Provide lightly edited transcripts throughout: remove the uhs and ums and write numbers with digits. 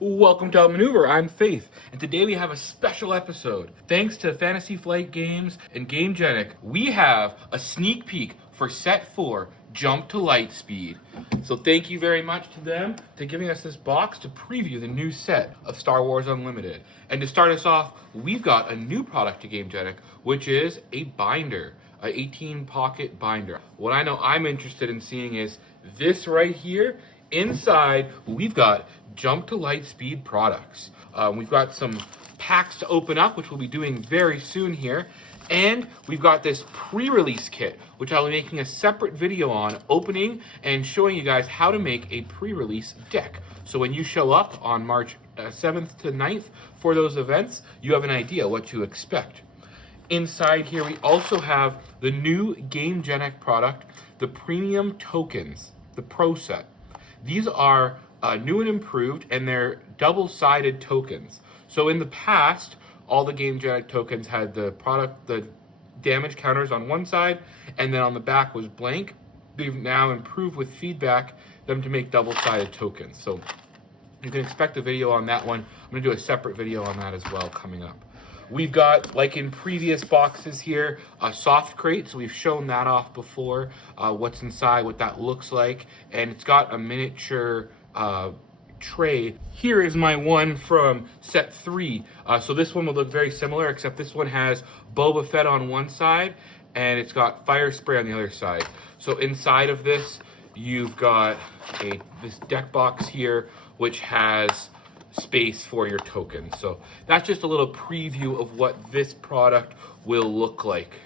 Welcome to Outmaneuver. I'm Faith, and today we have a special episode. Thanks to Fantasy Flight Games and Gamegenic, we have a sneak peek for Set 4, Jump to Lightspeed. So thank you very much to them for giving us this box to preview the new set of Star Wars Unlimited. And to start us off, we've got a new product to Gamegenic, which is a binder, a 18 pocket binder. What I know I'm interested in seeing is this right here. Inside, we've got Jump to Lightspeed products. We've got some packs to open up, which we'll be doing very soon here. And we've got this pre-release kit, which I'll be making a separate video on, opening and showing you guys how to make a pre-release deck. So when you show up on March 7th to 9th for those events, you have an idea what to expect. Inside here, we also have the new Gamegenic product, the premium tokens, the Pro Set. These are new and improved, and they're double-sided tokens. So in the past, all the Gamegenic tokens had the damage counters on one side, and then on the back was blank. They've now improved with feedback them to make double-sided tokens. So you can expect a video on that one. I'm going to do a separate video on that as well coming up. We've got, like in previous boxes here, a soft crate. So we've shown that off before, what's inside, what that looks like. And it's got a miniature tray. Here is my one from set 3. So this one will look very similar, except this one has Boba Fett on one side, and it's got fire spray on the other side. So inside of this, you've got this deck box here, which has space for your tokens. So that's just a little preview of what this product will look like.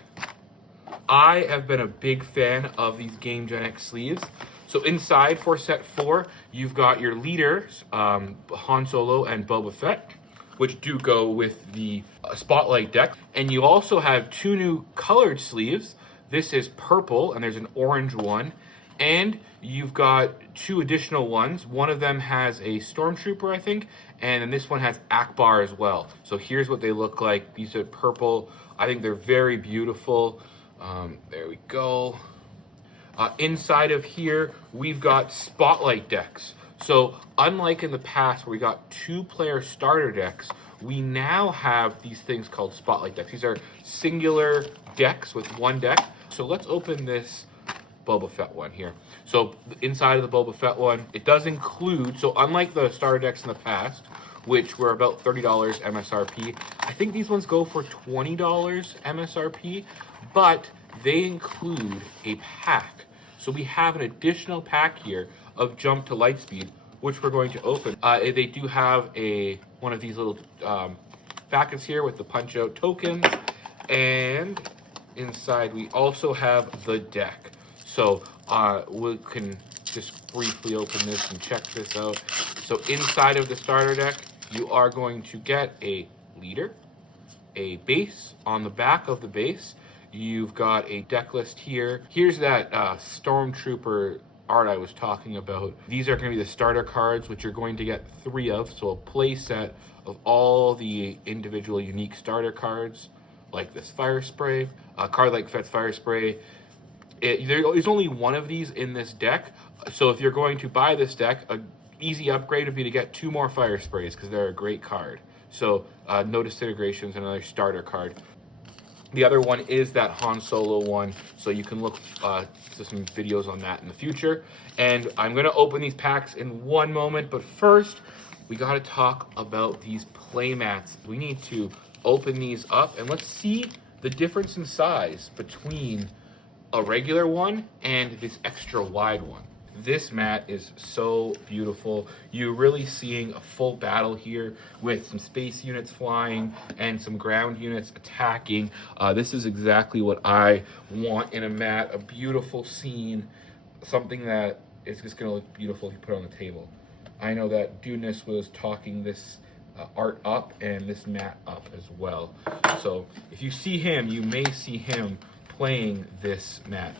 I have been a big fan of these Gamegenic sleeves. So inside for set 4, you've got your leaders, Han Solo and Boba Fett, which do go with the Spotlight deck. And you also have 2 new colored sleeves. This is purple, and there's an orange one. And you've got 2 additional ones. One of them has a Stormtrooper, I think, and then this one has Akbar as well. So here's what they look like. These are purple. I think they're very beautiful. There we go. Inside of here, we've got Spotlight decks. So unlike in the past where we got 2-player starter decks, we now have these things called Spotlight decks. These are singular decks with one deck. So let's open this Boba Fett one here. So inside of the Boba Fett one, it does include, so unlike the starter decks in the past, which were about $30 MSRP, I think these ones go for $20 MSRP, but they include a pack. So we have an additional pack here of Jump to Lightspeed, which we're going to open. They do have one of these little packets here with the punch-out tokens, and inside we also have the deck. So we can just briefly open this and check this out. So inside of the starter deck, you are going to get a leader, a base. On the back of the base, you've got a deck list here. Here's that Stormtrooper art I was talking about. These are going to be the starter cards, which you're going to get 3 of. So a play set of all the individual unique starter cards, like this Fire Spray, a card like Fett's Fire Spray. There's only one of these in this deck, so if you're going to buy this deck, an easy upgrade would be to get 2 more Fire Sprays because they're a great card. So no disintegration is another starter card. The other one is that Han Solo one, so you can look to some videos on that in the future. And I'm going to open these packs in one moment, but first we got to talk about these playmats. We need to open these up and let's see the difference in size between a regular one and this extra wide one. This mat is so beautiful. You're really seeing a full battle here with some space units flying and some ground units attacking. This is exactly what I want in a mat, a beautiful scene, something that is just gonna look beautiful if you put it on the table. I know that Dunas was talking this art up and this mat up as well. So if you see him, you may see him playing this mat.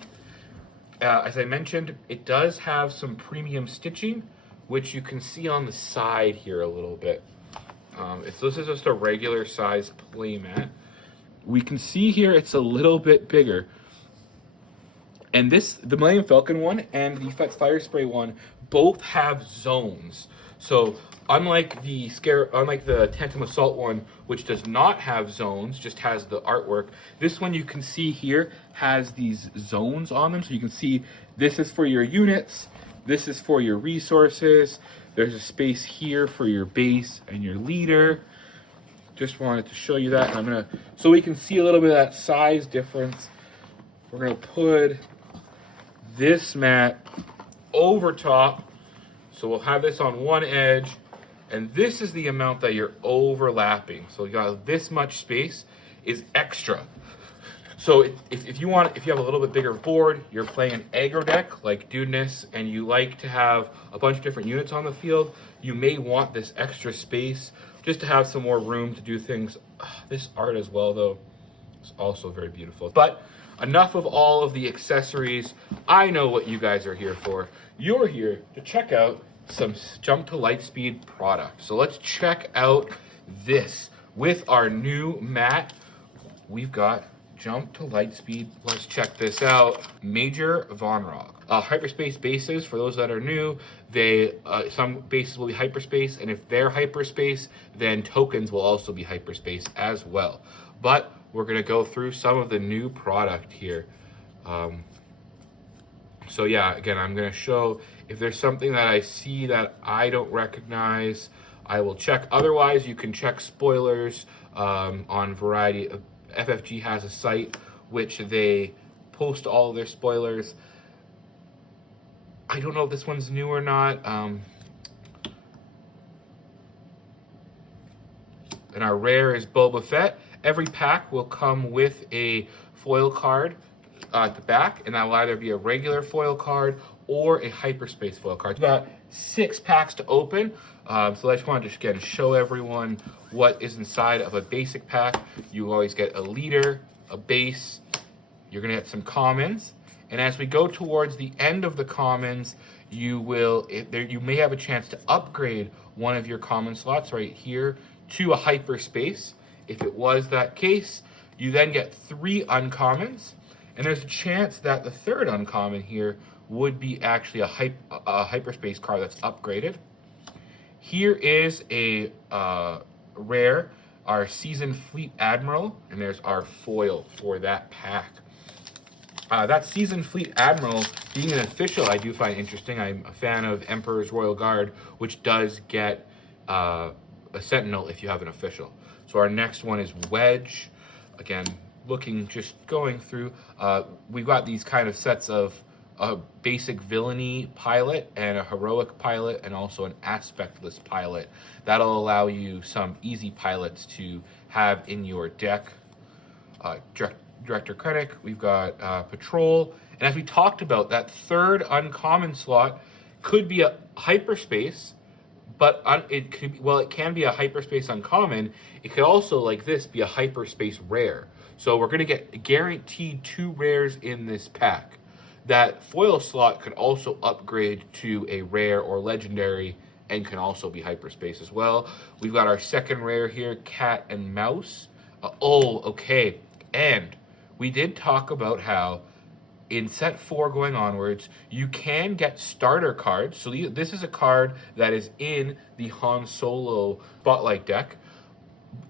As I mentioned, it does have some premium stitching, which you can see on the side here a little bit. This is just a regular size play mat. We can see here it's a little bit bigger. And the Millennium Falcon one and the Fett's Fire Spray one both have zones. So unlike the Tantum Assault one, which does not have zones, just has the artwork, this one you can see here has these zones on them. So you can see this is for your units, this is for your resources, there's a space here for your base and your leader. Just wanted to show you that. So we can see a little bit of that size difference. We're gonna put this mat over top. So we'll have this on one edge, and this is the amount that you're overlapping. So you got this much space is extra. So if you have a little bit bigger board, you're playing an aggro deck like Dudeness, and you like to have a bunch of different units on the field, you may want this extra space just to have some more room to do things. This art as well, though, is also very beautiful. But enough of all of the accessories. I know what you guys are here for. You're here to check out some Jump to Lightspeed product. So let's check out this. With our new mat, we've got Jump to Lightspeed. Let's check this out. Major Von Rock. Hyperspace bases, for those that are new, some bases will be hyperspace, and if they're hyperspace, then tokens will also be hyperspace as well. But we're gonna go through some of the new product here. So yeah, again, I'm gonna show if there's something that I see that I don't recognize, I will check. Otherwise, you can check spoilers on variety of. FFG has a site which they post all of their spoilers. I don't know if this one's new or not. And our rare is Boba Fett. Every pack will come with a foil card at the back, and that will either be a regular foil card or a hyperspace foil card. We've got 6 packs to open. So I just wanted to again show everyone what is inside of a basic pack. You always get a leader, a base, you're gonna get some commons, and as we go towards the end of the commons, you may have a chance to upgrade one of your common slots right here to a hyperspace. If it was that case, you then get 3 uncommons, and there's a chance that the 3rd uncommon here would be actually a hyperspace card that's upgraded. Here is a rare, our Seasoned Fleet Admiral, and there's our foil for that pack. That Seasoned Fleet Admiral, being an official, I do find interesting. I'm a fan of Emperor's Royal Guard, which does get a Sentinel if you have an official. So our next one is Wedge. Again, going through, we've got these kind of sets of a basic villainy pilot and a heroic pilot and also an aspectless pilot. That'll allow you some easy pilots to have in your deck. Director Krennic, we've got Patrol, and as we talked about, that 3rd uncommon slot could be a hyperspace, but it can be a hyperspace uncommon. It could also, like this, be a hyperspace rare. So we're gonna get guaranteed 2 rares in this pack. That foil slot could also upgrade to a rare or legendary and can also be hyperspace as well. We've got our 2nd rare here, Cat and Mouse. Okay. And we did talk about how in set 4 going onwards, you can get starter cards. So this is a card that is in the Han Solo Spotlight deck.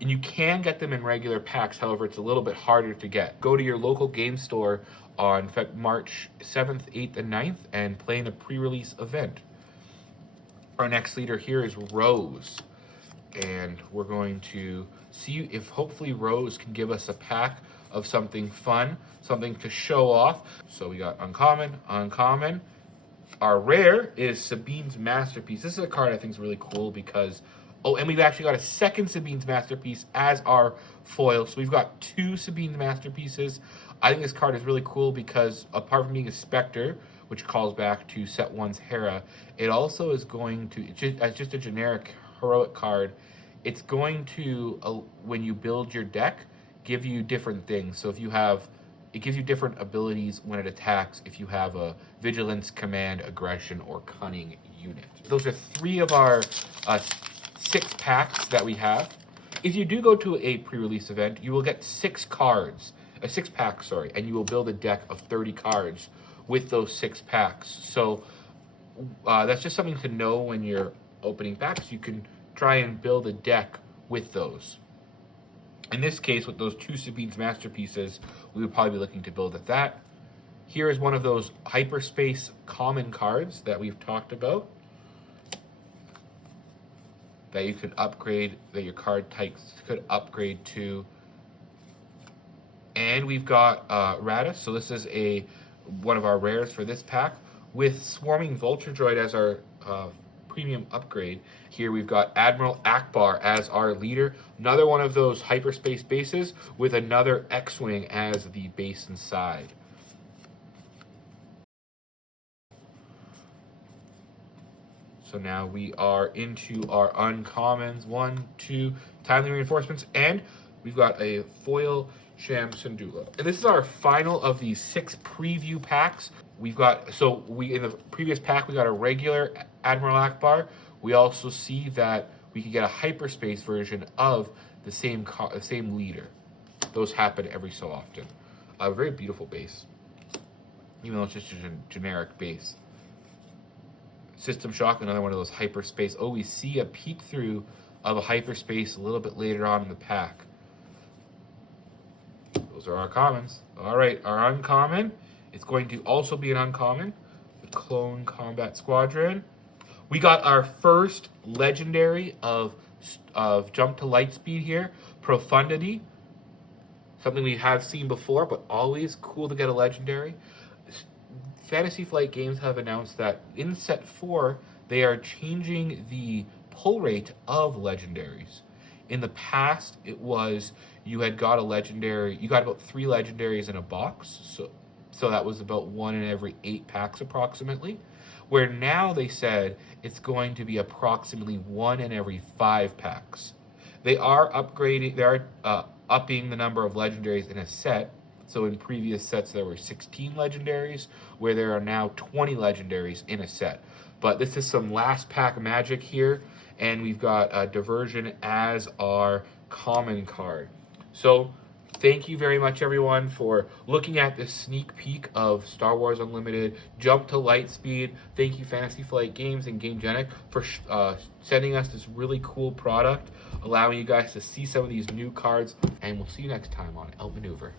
And you can get them in regular packs, however, it's a little bit harder to get. Go to your local game store on March 7th, 8th, and 9th and play in a pre-release event. Our next leader here is Rose. And we're going to see if hopefully Rose can give us a pack of something fun, something to show off. So we got uncommon. Our rare is Sabine's Masterpiece. This is a card I think is really cool because, and we've actually got a 2nd Sabine's Masterpiece as our foil. So we've got 2 Sabine's Masterpieces. I think this card is really cool because apart from being a Spectre, which calls back to set 1's Hera, it also is going to, as just a generic heroic card, it's going to, when you build your deck, give you different things. So it gives you different abilities when it attacks if you have a Vigilance, Command, Aggression, or Cunning unit. Those are 3 of our 6 packs that we have. If you do go to a pre-release event, you will get 6 cards. A 6-pack, and you will build a deck of 30 cards with those 6 packs. So that's just something to know when you're opening packs, you can try and build a deck with those. In this case, with those 2 Sabine's Masterpieces, we would probably be looking to build at that. Here is one of those hyperspace common cards that we've talked about, that you could upgrade, that your card types could upgrade to. And we've got Radis, so this is one of our rares for this pack, with Swarming Vulture Droid as our premium upgrade. Here we've got Admiral Akbar as our leader, another one of those hyperspace bases with another X-Wing as the base inside. So now we are into our uncommons. 1, 2, timely reinforcements, and we've got a foil Sham Syndulla. And this is our final of these 6 preview packs. We've got, in the previous pack, we got a regular Admiral Akbar. We also see that we can get a hyperspace version of the same leader. Those happen every so often. A very beautiful base, even though it's just a generic base. System Shock, another one of those hyperspace. Oh, we see a peek through of a hyperspace a little bit later on in the pack. Those are our commons. All right, our uncommon. It's going to also be an uncommon. The Clone Combat Squadron. We got our first legendary of Jump to Lightspeed here. Profundity. Something we have seen before, but always cool to get a legendary. Fantasy Flight Games have announced that in set 4, they are changing the pull rate of legendaries. In the past, it was you had got a legendary, you got about 3 legendaries in a box, so that was about 1 in every 8 packs approximately, where now they said it's going to be approximately 1 in every 5 packs. They are upping the number of legendaries in a set. So in previous sets, there were 16 legendaries, where there are now 20 legendaries in a set. But this is some last pack magic here, and we've got Diversion as our common card. So thank you very much, everyone, for looking at this sneak peek of Star Wars Unlimited Jump to Lightspeed. Thank you, Fantasy Flight Games and Gamegenic, for sending us this really cool product, allowing you guys to see some of these new cards, and we'll see you next time on Outmaneuver.